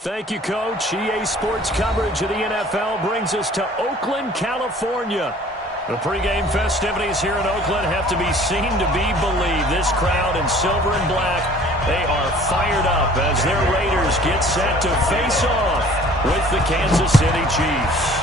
Thank you, Coach. EA Sports coverage of the NFL brings us to Oakland, California. The pregame festivities here in Oakland have to be seen to be believed. This crowd in silver and black, they are fired up as their Raiders get set to face off with the Kansas City Chiefs.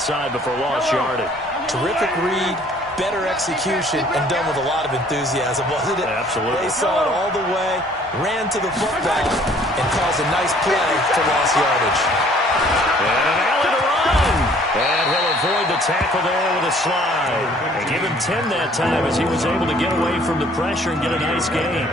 Side before lost yardage. Terrific read, better execution, and done with a lot of enthusiasm, wasn't it? Absolutely. They saw it all the way, ran to the football, and caused a nice play for lost yardage. And an alley to run. And he'll avoid the tackle there with a slide. And give him 10 that time as he was able to get away from the pressure and get a nice gain.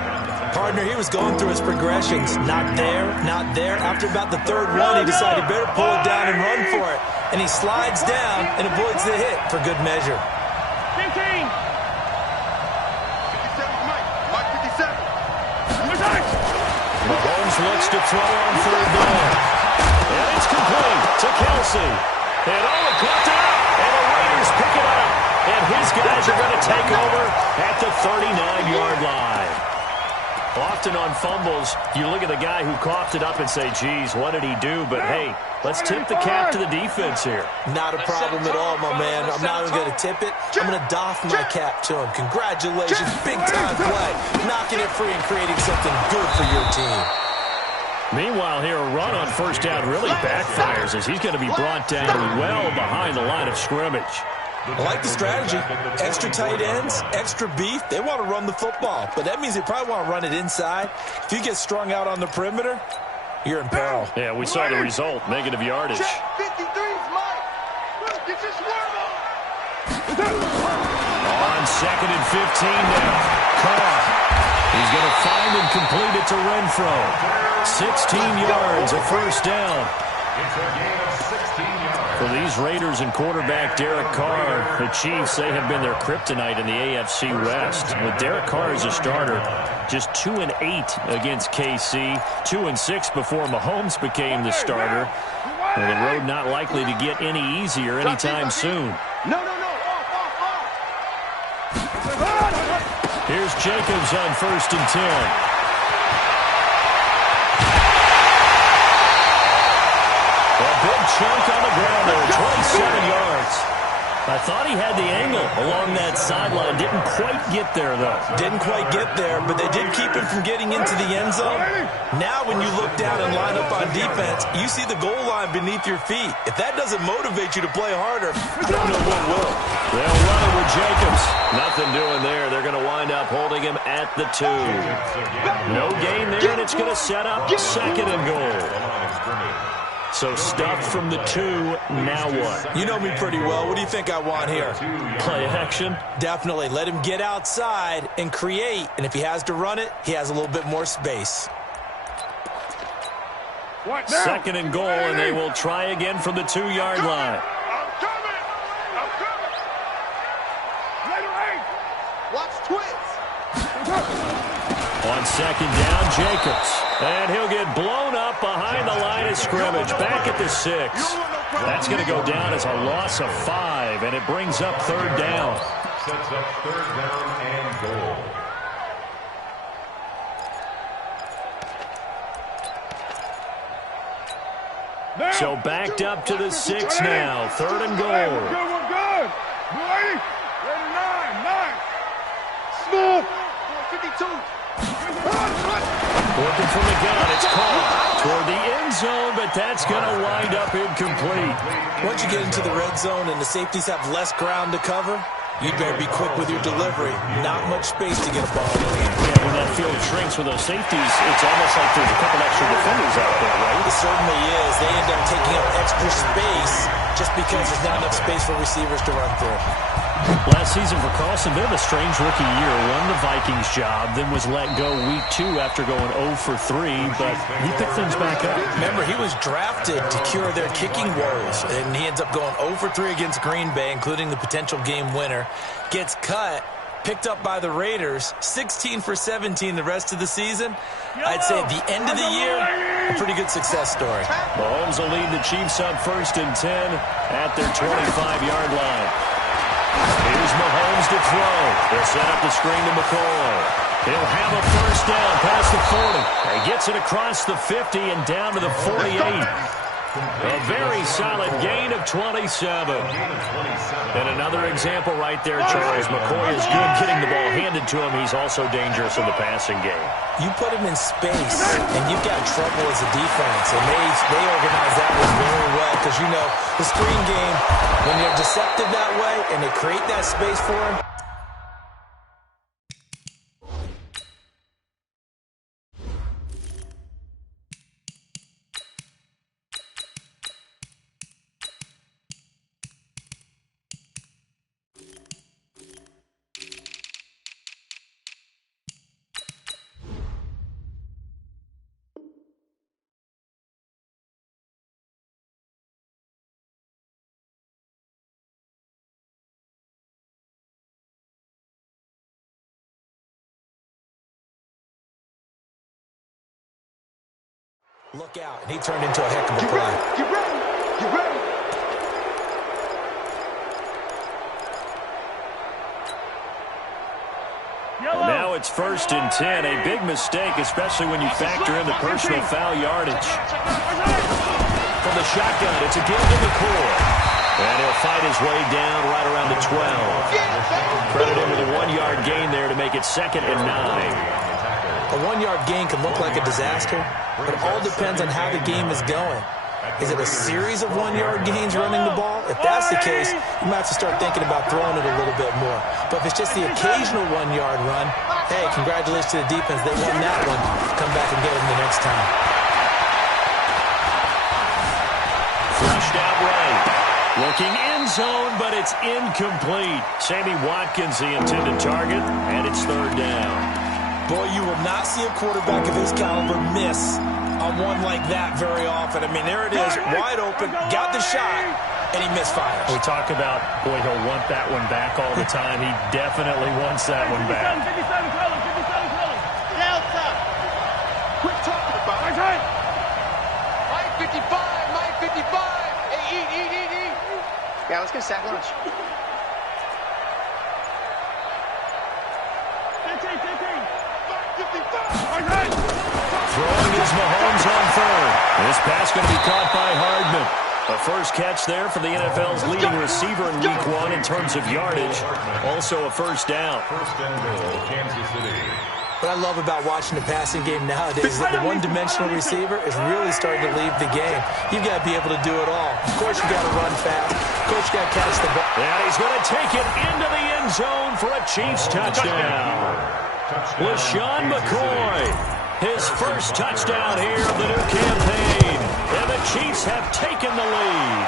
Partner, he was going through his progressions. Not there, not there. After about the third one, he decided he better pull it down and run for it. And he slides down and avoids the hit for good measure. 15. 57, Mike 57. Mahomes looks to throw on third down. And it's complete to Kelsey. And caught out. And the Raiders pick it up. And his guys are going to take over at the 39-yard line. Often on fumbles, you look at the guy who coughed it up and say, geez, what did he do? But, hey, let's tip the cap to the defense here. Not a problem at all, my man. I'm not even going to tip it. I'm going to doff my cap to him. Congratulations. Big-time play. Knocking it free and creating something good for your team. Meanwhile, here, a run on first down really backfires as he's going to be brought down well behind the line of scrimmage. I like the strategy. Extra tight ends, extra beef. They want to run the football, but that means they probably want to run it inside. If you get strung out on the perimeter, you're in peril. Yeah, we saw the result, negative yardage. 53's Mike. Get your swerve on. On 2nd and 15 now. Carr. He's going to find and complete it to Renfro. 16 yards, a first down. It's a gain of 16 yards. For these Raiders and quarterback Derek Carr, the Chiefs, they have been their kryptonite in the AFC West. With Derek Carr as a starter, just 2-8 against KC, 2-6 before Mahomes became the starter. And the road not likely to get any easier anytime soon. No. Here's Jacobs on 1st and 10. Big chunk on the ground there, 27 yards. I thought he had the angle along that sideline. Didn't quite get there, though. Didn't quite get there, but they did keep him from getting into the end zone. Now when you look down and line up on defense, you see the goal line beneath your feet. If that doesn't motivate you to play harder, I don't know what will. They'll run it with Jacobs. Nothing doing there. They're going to wind up holding him at the 2. No gain there, and it's going to set up 2nd and goal. So stuffed from the 2, now what? You know me pretty well. What do you think I want here? Play action? Definitely. Let him get outside and create. And if he has to run it, he has a little bit more space. 2nd and goal, and they will try again from the 2-yard line. I'm coming. Watch twins. On 2nd down, Jacobs. And he'll get blown up behind the line of scrimmage. Back at the 6. That's going to go down as a loss of 5, and it brings up 3rd down. Sets up 3rd down and goal. So backed up to the 6 now. 3rd and goal. We're good. Ready? 9. Smooth. 52. Looking from the gun, it's caught toward the end zone, but that's going to wind up incomplete. Once you get into the red zone and the safeties have less ground to cover, You better be quick with your delivery. Not much space to get a ball in the hand. Yeah, when that field shrinks with those safeties, it's almost like there's a couple extra defenders out there, right? It certainly is. They end up taking up extra space just because there's not enough space for receivers to run through. Last season for Carlson, bit of a strange rookie year. Won the Vikings job, then was let go week 2 after going 0 for 3, but he picked things back up. Remember, he was drafted to cure their kicking woes, and he ends up going 0 for 3 against Green Bay, including the potential game winner. Gets cut, picked up by the Raiders, 16 for 17 the rest of the season. I'd say at the end of the year, a pretty good success story. Mahomes will lead the Chiefs up 1st and 10 at their 25-yard line. Here's Mahomes to throw. They'll set up the screen to McCoy. He'll have a first down past the 40. He gets it across the 50 and down to the 48. A very solid gain of 27. And another example right there, Charles. McCoy is good getting the ball handed to him. He's also dangerous in the passing game. You put him in space, and you've got trouble as a defense. And they organize that one very well because, you know, the screen game, when you're deceptive that way and they create that space for him, look out. And he turned into a heck of a play. Get ready. Get ready. And now it's 1st and 10. A big mistake, especially when you factor in the personal foul yardage. From the shotgun, it's a give to McCoy. And he'll fight his way down right around the 12. Credit him with a 1-yard gain there to make it 2nd and 9. A 1-yard gain can look like a disaster, but it all depends on how the game is going. Is it a series of 1-yard gains running the ball? If that's the case, you might have to start thinking about throwing it a little bit more. But if it's just the occasional 1-yard run, hey, congratulations to the defense. They won that one. Come back and get them the next time. Flushed out right. Looking end zone, but it's incomplete. Sammy Watkins, the intended target, and it's 3rd down. Boy, you will not see a quarterback of his caliber miss on one like that very often. I mean, there it is, wide open, got the shot, and he misfires. We talk about, boy, he'll want that one back all the time. He definitely wants that one back. Quit talking about it. Mike 55, Mike 55. Hey, eat. Yeah, let's get a sack lunch. Throwing is Mahomes on 3rd. This pass going to be caught by Hardman. A first catch there for the NFL's leading receiver in Week 1 in terms of yardage. Also a first down. 1st and goal, Kansas City. What I love about watching the passing game nowadays is that the one-dimensional receiver is really starting to leave the game. You've got to be able to do it all. Of course, you've got to run fast. Of course, you've got to catch the ball. And he's going to take it into the end zone for a Chiefs touchdown. LaShawn McCoy, his first touchdown here of the new campaign. And the Chiefs have taken the lead.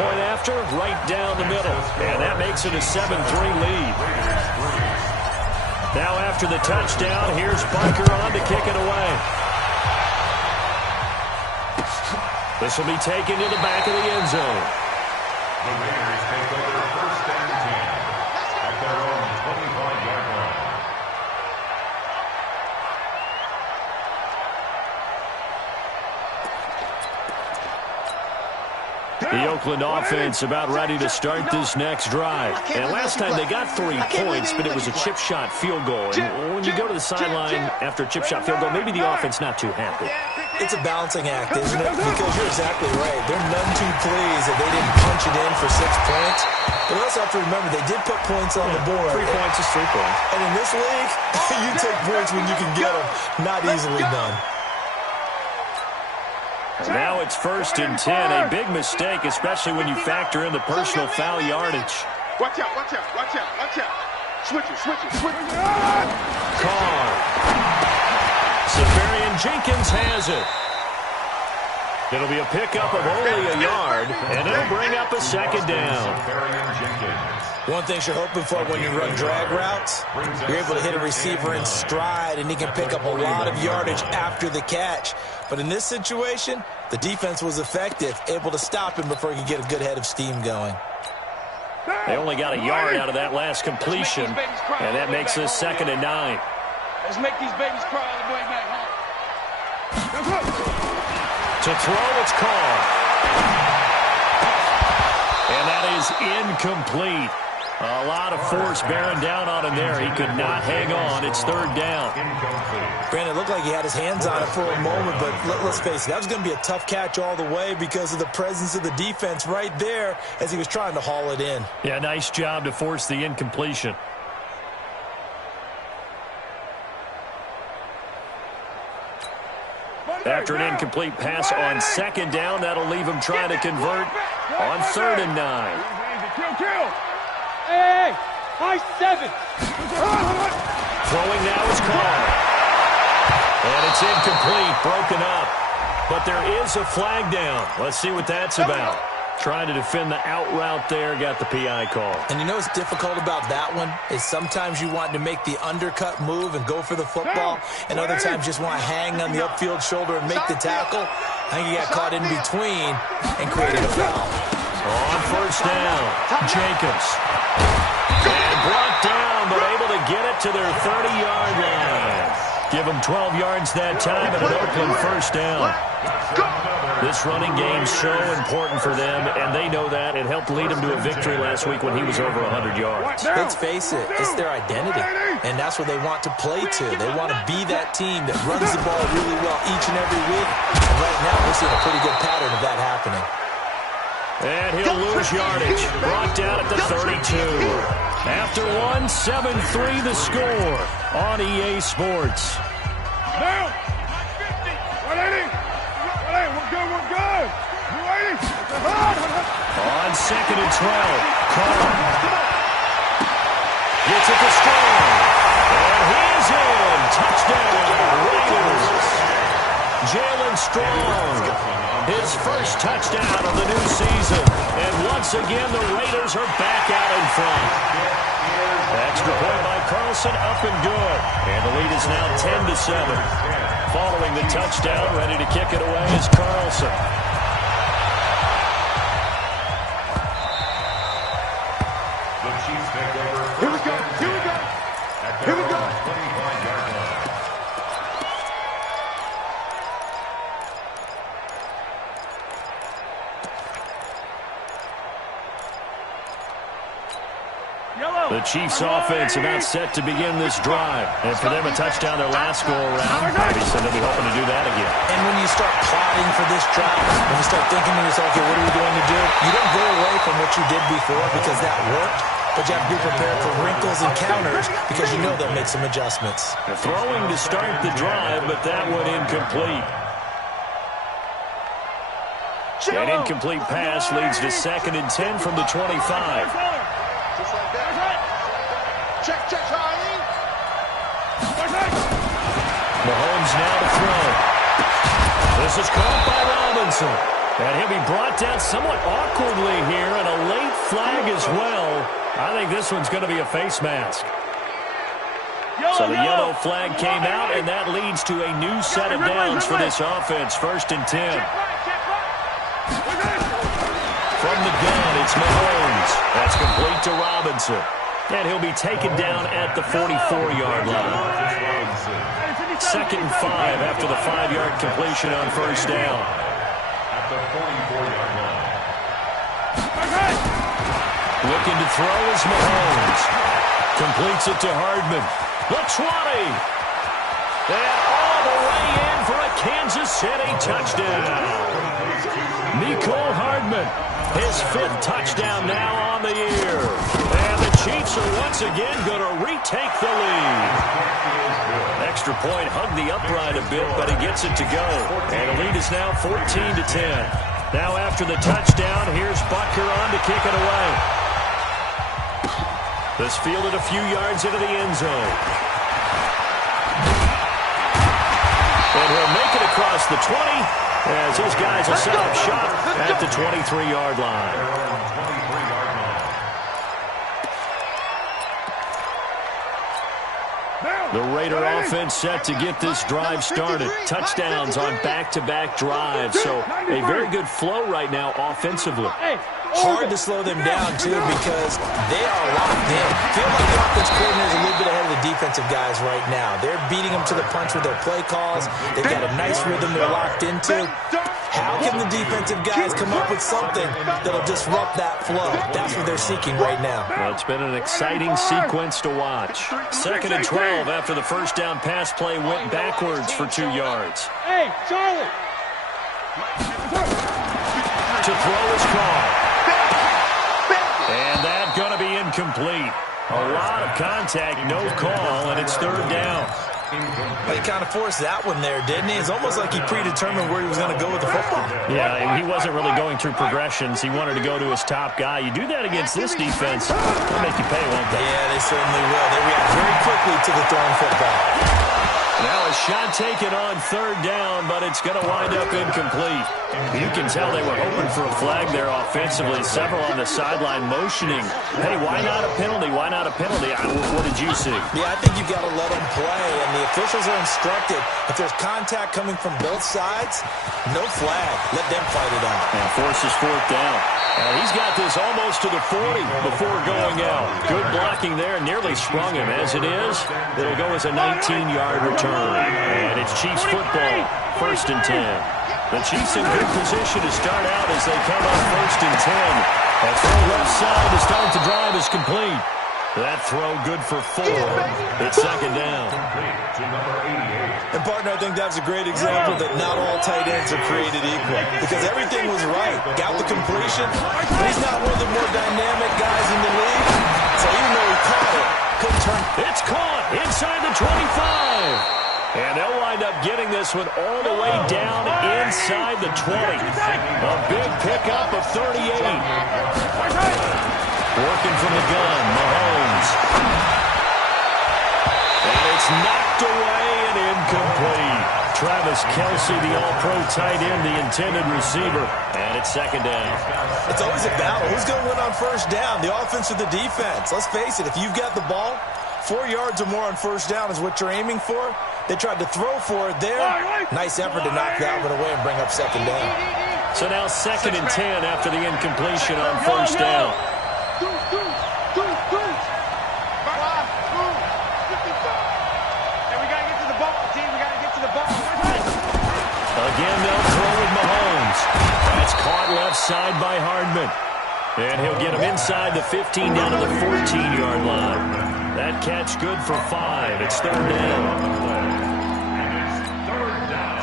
Point after, right down the middle. And that makes it a 7-3 lead. Now after the touchdown, here's Barker on to kick it away. This will be taken to the back of the end zone. The Raiders take over 1st and 10 at their own 25-yard line. The Oakland offense about ready to start this next drive. And last time they got 3 points, but it was a chip shot field goal. And when you go to the sideline after a chip shot field goal, maybe the offense not too happy. It's a balancing act, isn't it? Because you're exactly right. They're none too pleased that they didn't punch it in for 6 points. But we also have to remember they did put points on the board. 3 points is 3 points. And in this league, you take points when you can get them. Not easily done. Now it's 1st and 10. A big mistake, especially when you factor in the personal foul yardage. Watch out, watch out, watch out, watch out. Switch it, switch it, switch it. Carr. Safarian Jenkins has it. It'll be a pickup of only a yard, and it'll bring up a second down. One thing you're hoping for when you run drag routes, you're able to hit a receiver in stride, and he can pick up a lot of yardage after the catch. But in this situation, the defense was effective, able to stop him before he could get a good head of steam going. They only got a yard out of that last completion, and that makes this 2nd and 9. Let's make these babies cry all the way back home. To throw, it's Carr. And that is incomplete. A lot of force bearing down on him there. He could not hang on. It's 3rd down. Granted, it looked like he had his hands on it for a moment, but let's face it, that was going to be a tough catch all the way because of the presence of the defense right there as he was trying to haul it in. Yeah, nice job to force the incompletion. After an incomplete pass on 2nd down, that'll leave him trying to convert on 3rd and 9. Kill. Hey, high 7. Throwing now is Carr. And it's incomplete, broken up. But there is a flag down. Let's see what that's about. Trying to defend the out route there, got the PI call. And you know what's difficult about that one is sometimes you want to make the undercut move and go for the football, and other times just want to hang on the upfield shoulder and make the tackle. I think he got caught in between and created a foul. On 1st down, Jacobs. And brought down, but able to get it to their 30-yard line. Give them 12 yards that time and an Oakland 1st down. This running game's so important for them, and they know that. It helped lead them to a victory last week when he was over 100 yards. Let's face it, it's their identity, and that's what they want to play to. They want to be that team that runs the ball really well each and every week, and right now we're seeing a pretty good pattern of that happening. And he'll lose yardage. Brought down at the 32. After 7-3 the score on EA Sports. Now, 180. We're good. 180. On 2nd and 12, Carr gets it to Strong. And he's in. Touchdown, Raiders. Jalen Strong, his first touchdown of the new season. And once again, the Raiders are back out in front. Extra point by Carlson, up and good. And the lead is now 10-7. Following the touchdown, ready to kick it away is Carlson. The Chiefs take over. Here we go. Here we go. Here we go. 25-yard line. The Chiefs' offense about set to begin this drive. And for them, a touchdown their last go-around. Obviously, they'll be hoping to do that again. And when you start plotting for this drive, when you start thinking to yourself, okay, what are we going to do? You don't go away from what you did before because that worked, but you have to be prepared for wrinkles and counters because you know they'll make some adjustments. They're throwing to start the drive, but that one incomplete. An incomplete pass leads to 2nd and 10 from the 25. Just like that. Check, Charlie. Mahomes now to throw. This is caught by Robinson. And he'll be brought down somewhat awkwardly here, and a late flag as well. I think this one's going to be a face mask. So the yellow flag came out, and that leads to a new set of downs for this offense. 1st and 10. From the gun, it's Mahomes. That's complete to Robinson. And he'll be taken down at the 44-yard line. 2nd and 5 after the 5-yard completion on 1st down. At the 44-yard line. Looking to throw is Mahomes. Completes it to Hardman. The 20. And all the way in for a Kansas City touchdown. Nicole Hardman, his 5th touchdown now on the year. And the Chiefs are once again going to retake the lead. Extra point hugged the upright a bit, but he gets it to go. And the lead is now 14-10. Now after the touchdown, here's Butker on to kick it away. This fielded a few yards into the end zone. And he'll make it across the 20 as these guys will set up shop at the 23-yard line. The Raider offense set to get this drive started. Touchdowns on back-to-back drives. So a very good flow right now offensively. Hard to slow them down, too, because they are locked in. Feel like the offense coordinator is a little bit ahead of the defensive guys right now. They're beating them to the punch with their play calls. They've got a nice rhythm they're locked into. How can the defensive guys come up with something that'll disrupt that flow? That's what they're seeking right now. Well, it's been an exciting sequence to watch. 2nd and 12 after the first down pass play went backwards for 2 yards. Hey, Charlie! To throw is called. And that's going to be incomplete. A lot of contact, no call, and it's 3rd down. He kind of forced that one there, didn't he? It's almost like he predetermined where he was going to go with the football. Yeah, he wasn't really going through progressions. He wanted to go to his top guy. You do that against this defense, they'll make you pay, won't they? Yeah, they certainly will. They react very quickly to the thrown football. Now a shot taken on 3rd down, but it's going to wind up incomplete. You can tell they were hoping for a flag there offensively. Several on the sideline motioning. Hey, why not a penalty? Why not a penalty? What did you see? Yeah, I think you've got to let them play, and the officials are instructed. If there's contact coming from both sides, no flag. Let them fight it out. And forces 4th down. And he's got this almost to the 40 before going out. Good blocking there. Nearly sprung him. As it is, it'll go as a 19-yard return. And it's Chiefs football, 1st and 10. The Chiefs in good position to start out as they come up 1st and 10. That throw left side to start the drive is complete. That throw good for 4. It's 2nd down. And, partner, I think that's a great example that not all tight ends are created equal. Because everything was right. Got the completion. He's not one of the more dynamic guys in the league. So even though he caught it, couldn't turn. It's caught inside the 25. And they'll wind up getting this one all the way down inside the 20. A big pickup of 38. Working from the gun, Mahomes. And it's knocked away and incomplete. Travis Kelce, the all-pro tight end, the intended receiver. And it's 2nd down. It's always a battle. Who's going to win on 1st down, the offense or the defense? Let's face it, if you've got the ball, 4 yards or more on 1st down is what you're aiming for. They tried to throw for it there. Nice effort to knock that one away and bring up 2nd down. So now 2nd and 10 after the incompletion on 1st down. Again, they'll throw with Mahomes. That's caught left side by Hardman. And he'll get him inside the 15 down to the 14-yard line. That catch good for 5. It's 3rd down.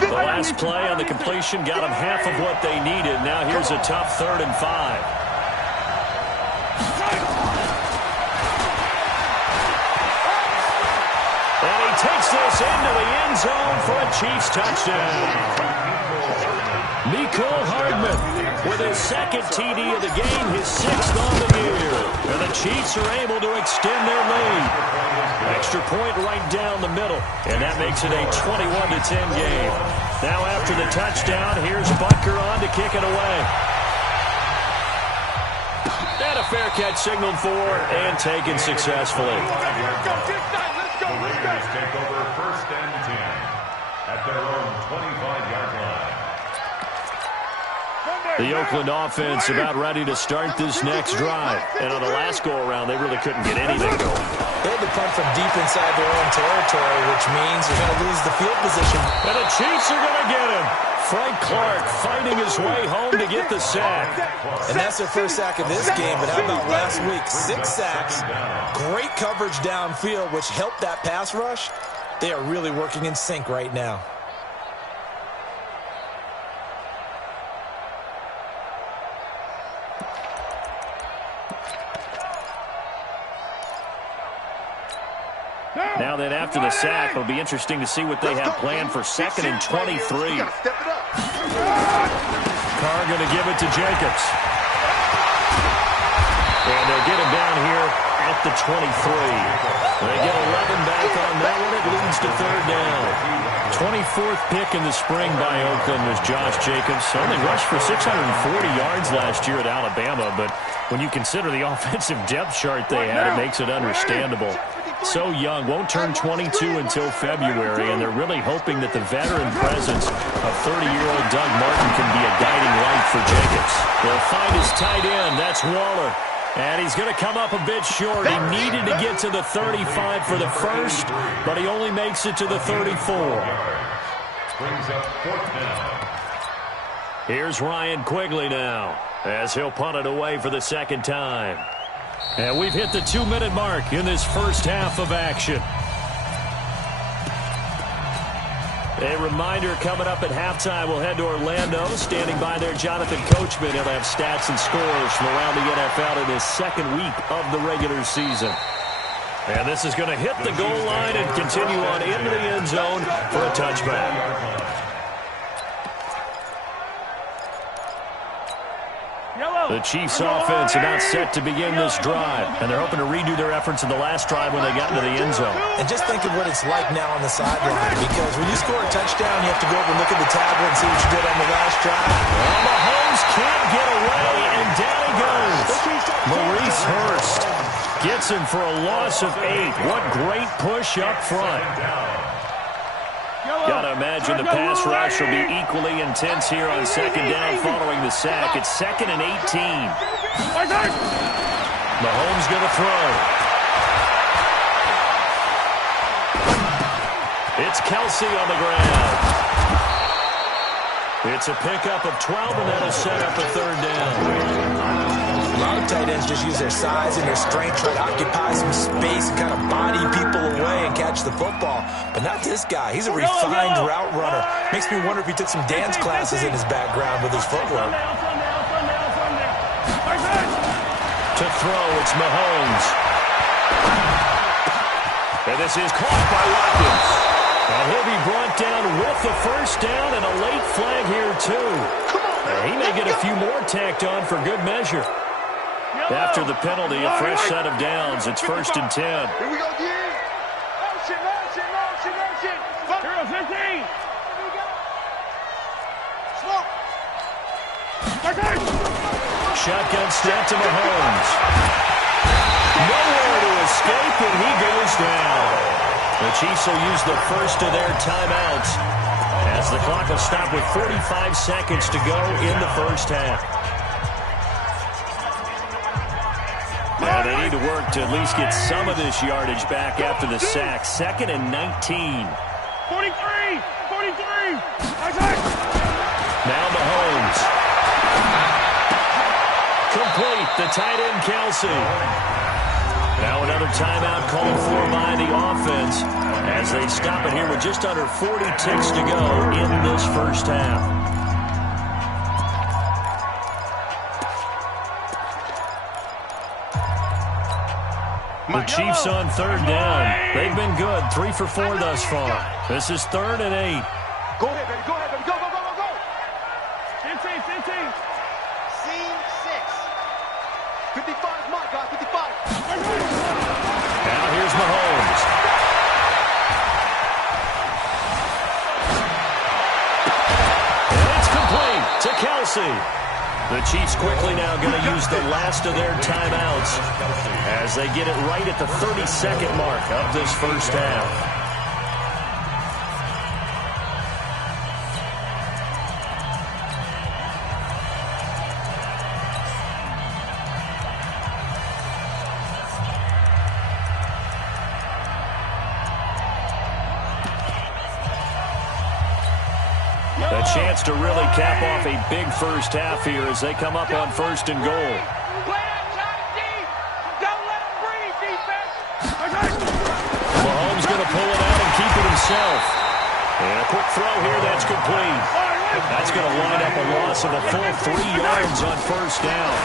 The last play on the completion got them half of what they needed. Now here's a tough 3rd and 5. And he takes this into the end zone for a Chiefs touchdown. Mecole Hardman with his 2nd TD of the game, his 6th on the year. And the Chiefs are able to extend their lead. Extra point right down the middle, and that makes it a 21-10 game. Now after the touchdown, here's Butker on to kick it away. And a fair catch signaled for and taken successfully. The Raiders take over 1st and 10 at their own 25-yard line. The Oakland offense about ready to start this next drive. And on the last go-around, they really couldn't get anything going. They had to punt from deep inside their own territory, which means they're going to lose the field position. And the Chiefs are going to get him. Frank Clark fighting his way home to get the sack. And that's their first sack of this game, but how about last week? 6 sacks, great coverage downfield, which helped that pass rush. They are really working in sync right now. Now then, after the sack, it'll be interesting to see what they have planned for 2nd and 23. Carr going to give it to Jacobs. And they'll get him down here at the 23. They get 11 back on that one. It leads to third down. 24th pick in the spring by Oakland was Josh Jacobs. Only rushed for 640 yards last year at Alabama, but when you consider the offensive depth chart they had, it makes it understandable. So young, won't turn 22 until February, and they're really hoping that the veteran presence of 30-year-old Doug Martin can be a guiding light for Jacobs. They'll find his tight end. That's Waller. And he's going to come up a bit short. He needed to get to the 35 for the first, but he only makes it to the 34. Brings up fourth down. Here's Ryan Quigley now, as he'll punt it away for the second time. And we've hit the 2-minute mark in this first half of action. A reminder, coming up at halftime, we'll head to Orlando. Standing by there, Jonathan Coachman. He'll have stats and scores from around the NFL in his second week of the regular season. And this is going to hit the goal line and continue on into the end zone for a touchback. The Chiefs' offense about set to begin this drive, and they're hoping to redo their efforts in the last drive when they got into the end zone. And just think of what it's like now on the sideline, because when you score a touchdown, you have to go over and look at the tablet and see what you did on the last drive. Well, Mahomes can't get away, and down he goes. Maurice Hurst gets him for a loss of 8. What great push up front. Got to imagine the pass rush will be equally intense here on second down following the sack. It's 2nd and 18. Mahomes going to throw. It's Kelsey on the ground. It's a pickup of 12, and that'll set up a third down. A lot of tight ends just use their size and their strength, try to occupy some space and kind of body people away and catch the football. But not this guy. He's a refined route runner. Makes me wonder if he took some dance classes in his background with his footwork. To throw, it's Mahomes. And this is caught by Watkins. And he'll be brought down with the first down and a late flag here, too. And he may get a few more tacked on for good measure. After the penalty, a fresh set of downs. It's 1st and 10. Here we go, D. Motion. 15. Smoke. Shotgun snap to Mahomes. Nowhere to escape, and he goes down. The Chiefs will use the first of their timeouts as the clock will stop with 45 seconds to go in the first half. And they need to work to at least get some of this yardage back after the sack. 2nd and 19. 43. Now Mahomes. Complete. The tight end, Kelsey. Now another timeout called for by the offense as they stop it here with just under 40 ticks to go in this first half. The Chiefs on third down. They've been good. 3 for 4 thus far. This is 3rd and 8. Go ahead, baby. Go. 15. Scene 6. 55, my God, 55. Now here's Mahomes. And it's complete to Kelsey. The Chiefs quickly now going to use the last of their timeouts as they get it right at the 30-second mark of this first half. A chance to really cap off a big first half here as they come up on 1st and goal. Play outside deep. Don't let him breathe, defense. Mahomes going to pull it out and keep it himself. And a quick throw here, that's complete. That's going to line up a loss of a full 3 yards on 1st down.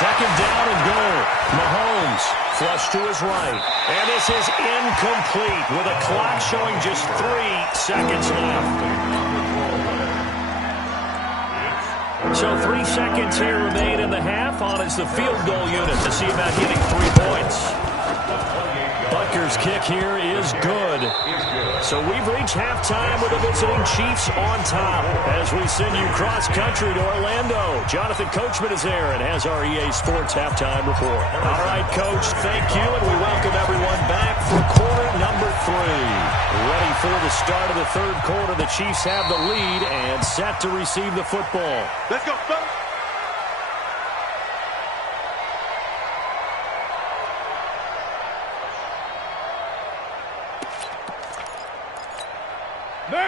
2nd down and goal. Mahomes flush to his right. And this is incomplete with a clock showing just 3 seconds left. So 3 seconds here remain in the half. On is the field goal unit to see about getting 3 points. Butker's kick here is good. So we've reached halftime with the visiting Chiefs on top as we send you cross-country to Orlando. Jonathan Coachman is there and has our EA Sports halftime report. All right, Coach, thank you, and we welcome everyone back for quarter number 3. Ready for the start of the third quarter. The Chiefs have the lead and set to receive the football. Let's go, fellas.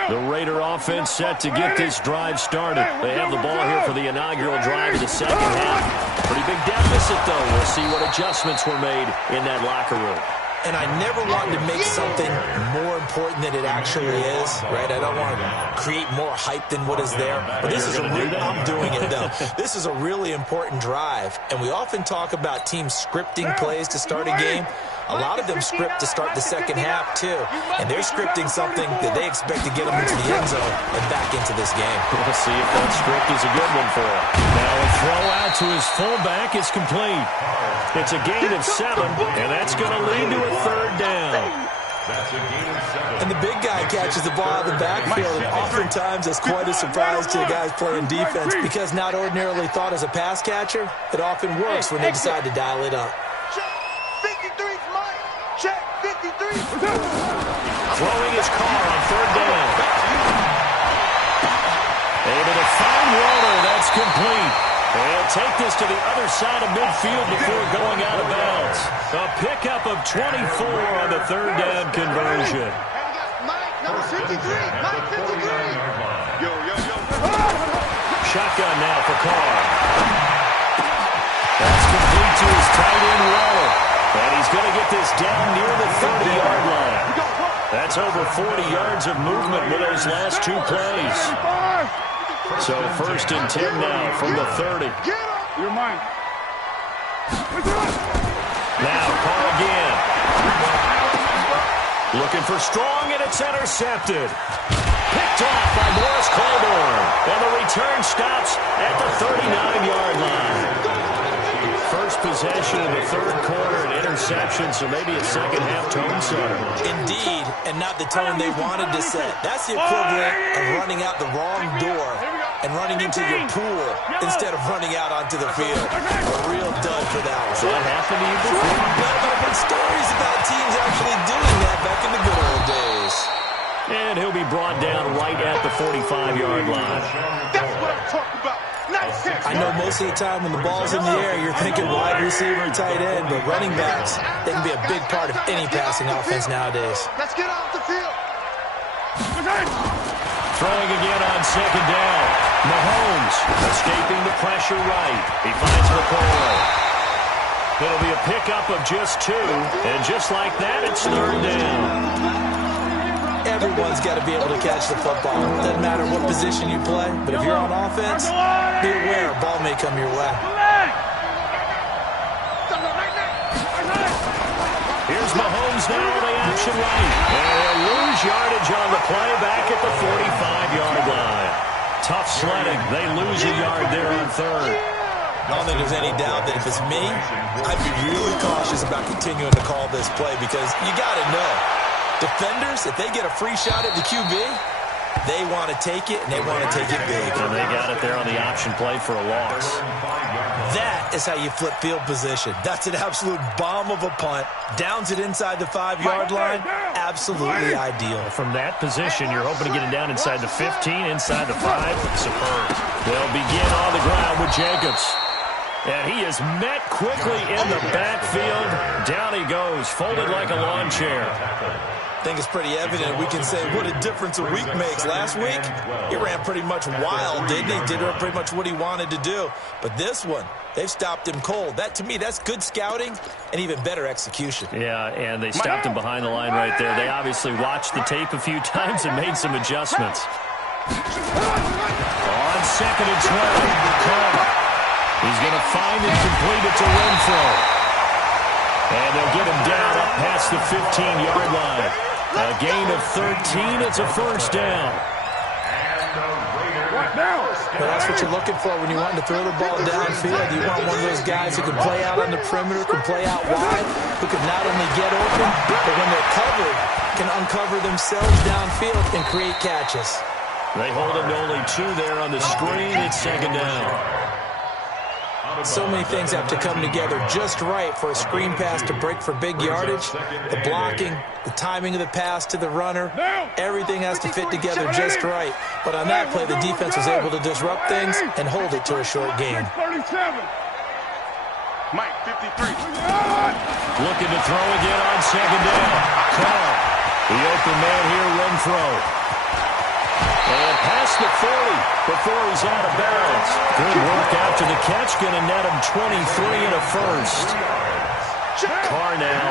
The Raider offense set to get this drive started. They have the ball here for the inaugural drive of the second half. Pretty big deficit, though. We'll see what adjustments were made in that locker room. And I never wanted to make something more important than it actually is, right? I don't want to create more hype than what is there. But this is I'm doing it, though. This is a really important drive. And we often talk about teams scripting plays to start a game. A lot of them script to start the second half, too. And they're scripting something that they expect to get them into the end zone and back into this game. We'll see if that script is a good one for him. Now a throw out to his fullback is complete. It's a gain of 7, and that's going to lead to a third down. And the big guy catches the ball out of the backfield, and oftentimes that's quite a surprise to the guys playing defense because not ordinarily thought as a pass catcher, it often works when they decide to dial it up. Check 53. Throwing his car on third down. Able to find Waller. That's complete. They'll take this to the other side of midfield before going out of bounds. A pickup of 24 on the third down conversion. Mike, number 53. Mike 53. Yo. Shotgun now for Carr. That's complete to his tight end, Waller. And he's going to get this down near the 30-yard line. That's over 40 yards of movement with those last 2 plays. So 1st and 10 now from the 30. You're mine. Now Carr again. Looking for Strong, and it's intercepted. Picked off by Morris Claiborne. And the return stops at the 39-yard line. First possession in the third quarter, an interception, so maybe a second-half tone setter. Indeed, and not the tone they wanted to set. That's the equivalent of running out the wrong door and running into your pool instead of running out onto the field. A real dud for that one. Has that happened to you before? No, but I've heard stories about teams actually doing that back in the good old days. And he'll be brought down right at the 45-yard line. That's what I'm talking about. Nice hit. I know most of the time when the ball's in the air, you're thinking wide receiver, tight end, but running backs, they can be a big part of any passing offense nowadays. Let's get off the field. Throwing again on second down. Mahomes escaping the pressure right. He finds McCoy. It'll be a pickup of just 2, and just like that, it's third down. Everyone's got to be able to catch the football. Doesn't matter what position you play, but if you're on offense, be aware a ball may come your way. Here's Mahomes now on the action right. And they'll lose yardage on the play back at the 45-yard line. Tough sledding. They lose a yard there on third. I don't think there's any doubt that if it's me, I'd be really cautious about continuing to call this play because you got to know. Defenders, if they get a free shot at the QB, they want to take it, and they want to take it big. And they got it there on the option play for a loss. That is how you flip field position. That's an absolute bomb of a punt. Downs it inside the 5-yard line. Absolutely ideal. From that position, you're hoping to get it down inside the 15, inside the 5. Superb. They'll begin on the ground with Jacobs. And he is met quickly in the backfield. Down he goes, folded like a lawn chair. I think it's pretty evident. We can say what a difference a week makes. Last week, he ran pretty much wild, didn't he? Did pretty much what he wanted to do. But this one, they've stopped him cold. That, to me, that's good scouting and even better execution. Yeah, and they stopped him behind the line right there. They obviously watched the tape a few times and made some adjustments. On second and 12, he's going to find and complete it to Renfro. And they'll get him down up past the 15-yard line. A gain of 13. It's a first down. And the Raiders But that's what you're looking for when you want to throw the ball downfield. You want one of those guys who can play out on the perimeter, can play out wide, who can not only get open, but when they're covered, can uncover themselves downfield and create catches. They hold him to only 2 there on the screen. It's second down. So many things have to come together just right for a screen pass to break for big yardage. The blocking, the timing of the pass to the runner, everything has to fit together just right. But on that play, the defense was able to disrupt things and hold it to a short gain. Mike, 53. Looking to throw again on second down. Carr, the open man here, Renfro. And past the 40 before he's out of bounds. Good work after the catch. Going to net him 23 and a first. Carr now,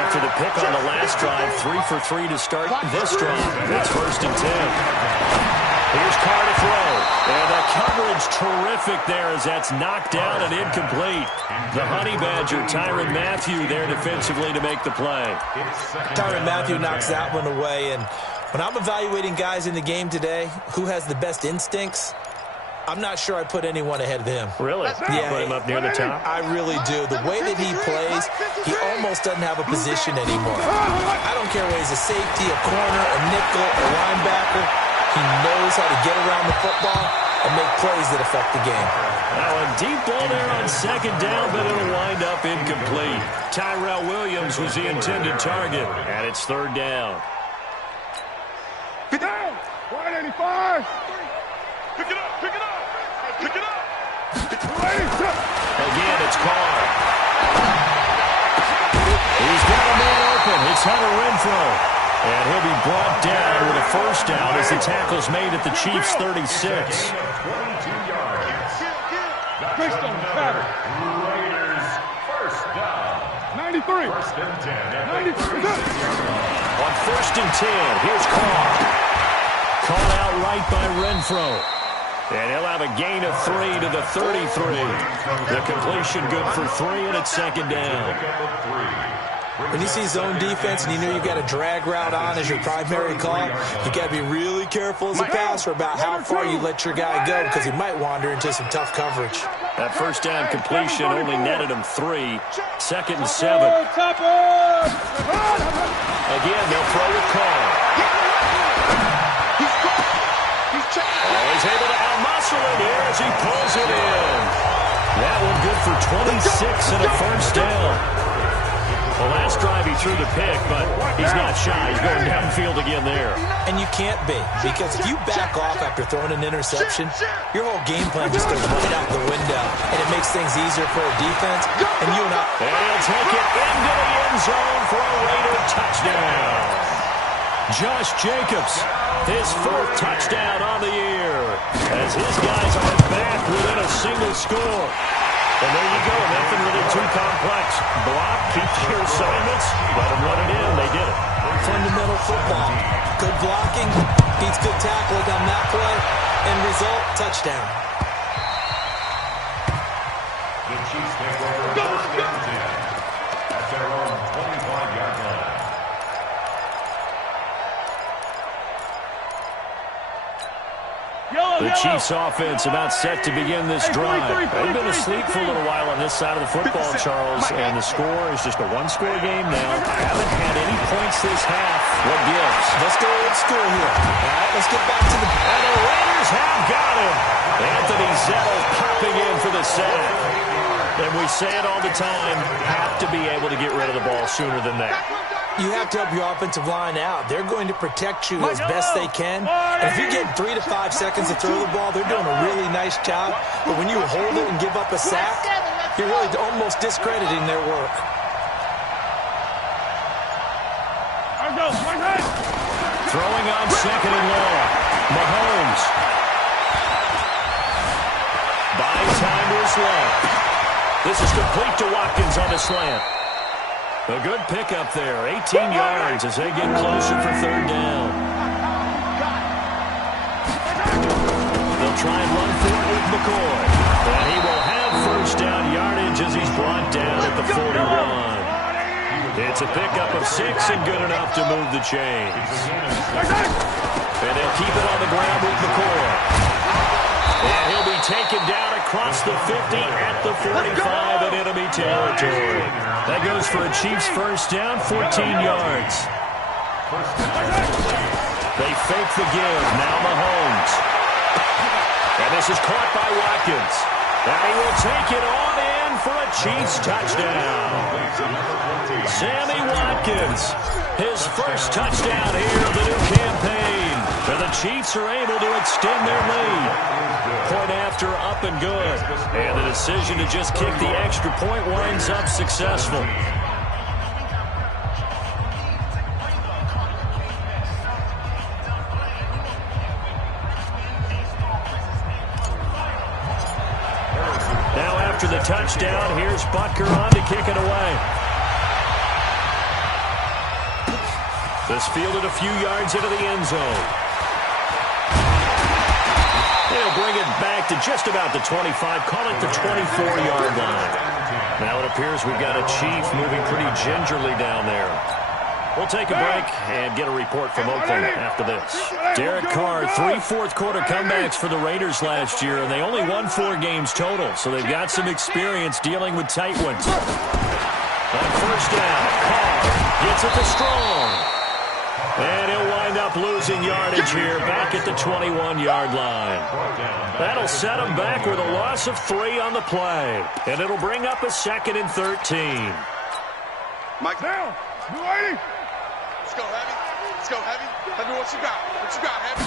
after the pick on the last drive, 3 for 3 to start this drive. It's first and 10. Here's Carr to throw. And the coverage terrific there as that's knocked down and incomplete. The Honey Badger, Tyrann Mathieu, there defensively to make the play. Tyrann Mathieu knocks that one away. And when I'm evaluating guys in the game today, who has the best instincts, I'm not sure I put anyone ahead of him. Really? Yeah, put him up near the top? I really do. The way that he plays, he almost doesn't have a position anymore. I don't care whether he's a safety, a corner, a nickel, a linebacker. He knows how to get around the football and make plays that affect the game. Now a deep ball there on second down, but it'll wind up incomplete. Tyrell Williams was the intended target, and it's third down. Down. 185. Pick it up. Pick it up. Pick it up. Again, it's Carr. He's got a man open. It's Hunter Renfro. And he'll be brought down with a first down as the tackle's made at the Chiefs' 36. 22 yards. Raiders first down. 93. First and 10. 93. On first and 10, here's Carr. Caught out right by Renfro. And he'll have a gain of 3 to the 33. The completion good for 3, and it's second down. When you see zone defense and you know you've got a drag route on as your primary call, you got to be really careful as a passer about how far you let your guy go because he might wander into some tough coverage. That first down completion only netted him 3. Second and 7. Again, they'll throw with Carr. He's able to out-muscle it here as he pulls it in. That one good for 26 and a first down. The last drive he threw the pick, but he's not shy. He's going downfield again there. And you can't be, because if you back off after throwing an interception, your whole game plan just goes right out the window, and it makes things easier for a defense. And you and I... And he'll take it into the end zone for a Raider touchdown. Josh Jacobs, his 4th touchdown on the year, as his guys are back within a single score. And there you go, nothing really too complex. Block, keep your assignments, let them run it in. They did it. Fundamental football. Good blocking, beats good tackling on that play, and result, touchdown. The Chiefs take over first and 10 at their own 25-yard line. The Chiefs offense about set to begin this drive. They've been asleep for a little while on this side of the football, Charles, and the score is just a one-score game now. Haven't had any points this half. What gives? Let's go old school here. All right, let's get back to the... And the Raiders have got him. Anthony Zettel popping in for the sack. And we say it all the time, have to be able to get rid of the ball sooner than that. You have to help your offensive line out. They're going to protect you as best they can. And if you get 3 to 5 seconds to throw the ball, they're doing a really nice job. But when you hold it and give up a sack, you're really almost discrediting their work. Throwing on second and long. Mahomes. Buying time to his left. This is complete to Watkins on the slant. A good pickup there, 18 yards as they get closer for third down. They'll try and run for it with McCoy. And he will have first down yardage as he's brought down at the 41. It's a pickup of 6 and good enough to move the chains. And they'll keep it on the ground with McCoy. 50 at the 45 in enemy territory. That goes for a Chiefs first down, 14 yards. They fake the give. Now Mahomes. And this is caught by Watkins. And he will take it on in for a Chiefs touchdown. Sammy Watkins, his first touchdown here of the new campaign. And the Chiefs are able to extend their lead. Point after, up and good. And the decision to just kick the extra point winds up successful. Now after the touchdown, here's Butker on to kick it away. This fielded a few yards into the end zone. They'll bring it back to just about the 25, call it the 24-yard line. Now it appears we've got a Chief moving pretty gingerly down there. We'll take a break and get a report from Oakland after this. Derek Carr, 3 fourth-quarter comebacks for the Raiders last year, and they only won 4 games total, so they've got some experience dealing with tight ones. On first down, Carr gets it to Strong. And he'll wind up losing yardage here back at the 21-yard line. That'll set him back with a loss of 3 on the play. And it'll bring up a 2nd and 13. Mike down. Blue 80. Let's go, Heavy. Let's go, Heavy. Heavy, what you got? What you got, Heavy?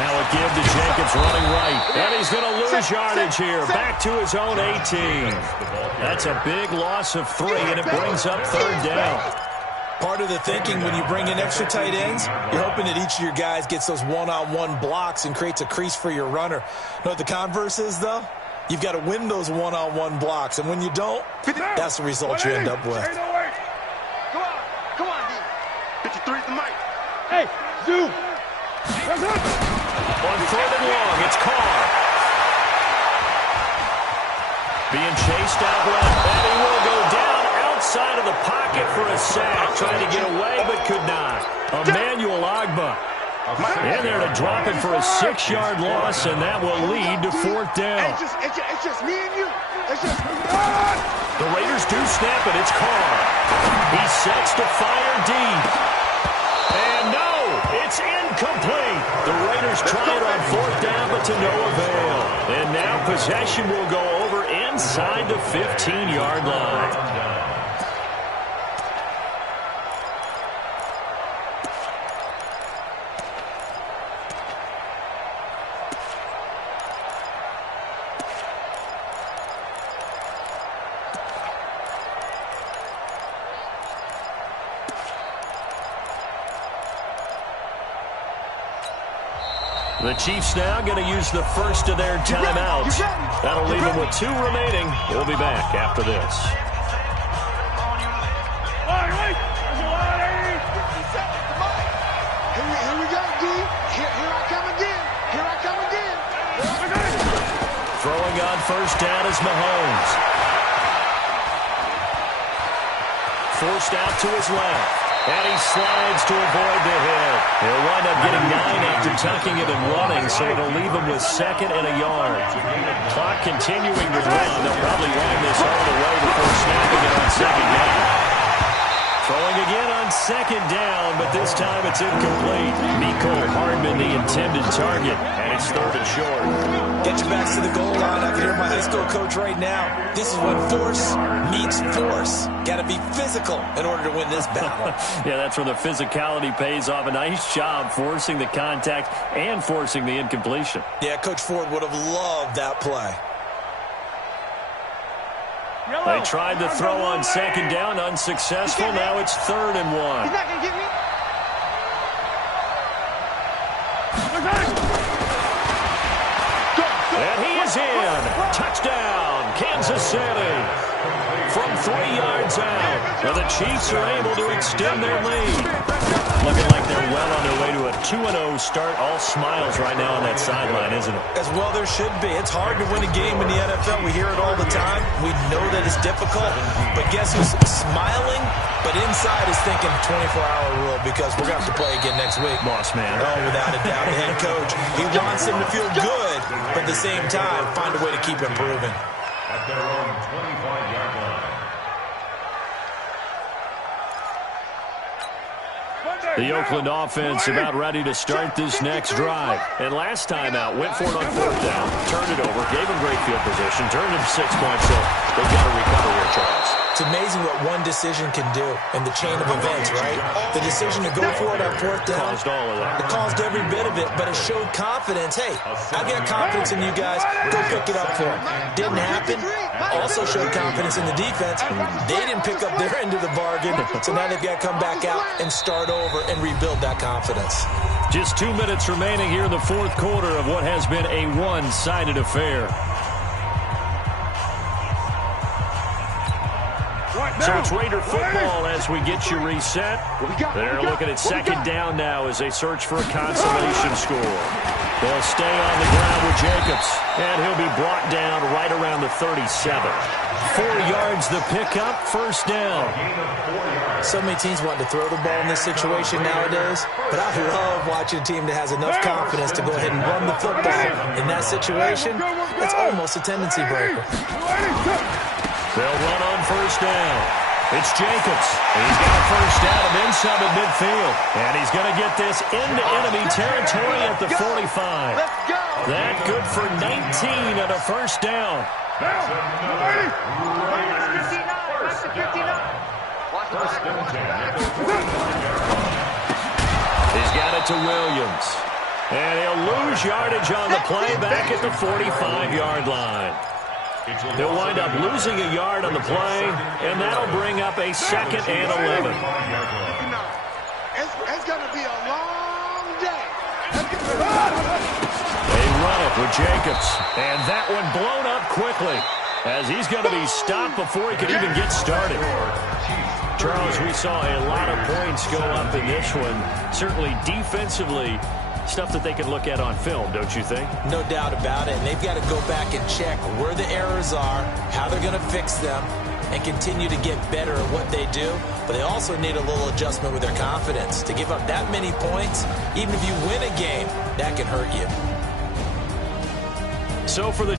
Now a give to Jacobs running right. And he's going to lose yardage here. Back to his own 18. That's a big loss of 3, and it brings up 3rd down. Part of the thinking when you bring in extra tight ends, you're hoping that each of your guys gets those one-on-one blocks and creates a crease for your runner. You know what the converse is, though? You've got to win those one-on-one blocks, and when you don't, that's the result you end up with. Come on, D. 53 the mic. Hey, Zoo. On 3rd and long, it's Carr. Being chased out left, and he will go down outside of the pocket for a sack. Trying to get away, but could not. Emmanuel Ogbah in there to drop it for a 6-yard loss, and that will lead to 4th down. It's just me and you. It's just The Raiders do snap it. It's Carr. He sets to fire deep. And no, it's incomplete. The Raiders try it on 4th down, but to no avail. And now possession will go over inside the 15-yard line. The Chiefs now going to use the first of their timeouts. That'll leave them with 2 remaining. We'll be back after this. Here we go, D. Here I come again. Here I come again. Throwing on first down is Mahomes. Forced out to his left. And he slides to avoid the hit. He'll wind up getting 9 after tucking it and running, so it'll leave him with 2nd and a yard. Clock continuing to run. They'll probably run this all the way before snapping it on 2nd down. Throwing again on 2nd down, but this time it's incomplete. Mecole Hardman, the intended target, and it's 3rd and short. Get your backs to the goal line. I can hear my high school coach right now. This is when force meets force. Got to be physical in order to win this battle. Yeah, that's where the physicality pays off. A nice job forcing the contact and forcing the incompletion. Yeah, Coach Ford would have loved that play. They tried to throw on 2nd down, unsuccessful. Now it's 3rd and 1. He's not going to get me. And he is in. Touchdown, Kansas City. From 3 yards out, and the Chiefs are able to extend their lead. Looking like they're well on their way to a 2-0 start, all smiles right now on that sideline, isn't it? As well there should be. It's hard to win a game in the NFL. We hear it all the time. We know that it's difficult. But guess who's smiling? But inside is thinking 24-hour rule because we're going to have to play again next week. Boss man. Oh, without a doubt. The head coach, he wants them to feel good, but at the same time, find a way to keep improving. At their own 25-yard line. The Oakland offense about ready to start this next drive. And last time out, went for it on 4th down, turned it over, gave him great field position, turned him 6 points, so they've got to recover here, Charles. It's amazing what one decision can do in the chain of events, right? The decision to go for it on 4th down, Caused all of that. it caused every bit of it, but it showed confidence. Hey, I've got confidence in you guys. Go pick it up for them. Didn't happen. Also showed confidence in the defense. They didn't pick up their end of the bargain, so now they've got to come back out and start over and rebuild that confidence. Just 2 minutes remaining here in the 4th quarter of what has been a one-sided affair. So it's Raider football as we get you reset. They're looking at 2nd down now as they search for a consolation score. They'll stay on the ground with Jacobs, and he'll be brought down right around the 37. 4 yards the pickup, 1st down. So many teams want to throw the ball in this situation nowadays, but I love watching a team that has enough confidence to go ahead and run the football. In that situation, that's almost a tendency breaker. They'll run on 1st down. It's Jacobs. He's got a 1st down and then some at midfield. And he's going to get this into enemy territory at the 45. That good for 19 and a 1st down. He's got it to Williams. And he'll lose yardage on the play back at the 45-yard line. They'll wind up losing a yard on the play, and that'll bring up a 2nd and 11. It's going to be a long day. They run it with Jacobs, and that one blown up quickly as he's going to be stopped before he can even get started. Charles, we saw a lot of points go up in this one. Certainly defensively, stuff that they can look at on film, don't you think? No doubt about it. And they've got to go back and check where the errors are, how they're going to fix them, and continue to get better at what they do. But they also need a little adjustment with their confidence. To give up that many points, even if you win a game, that can hurt you. So for the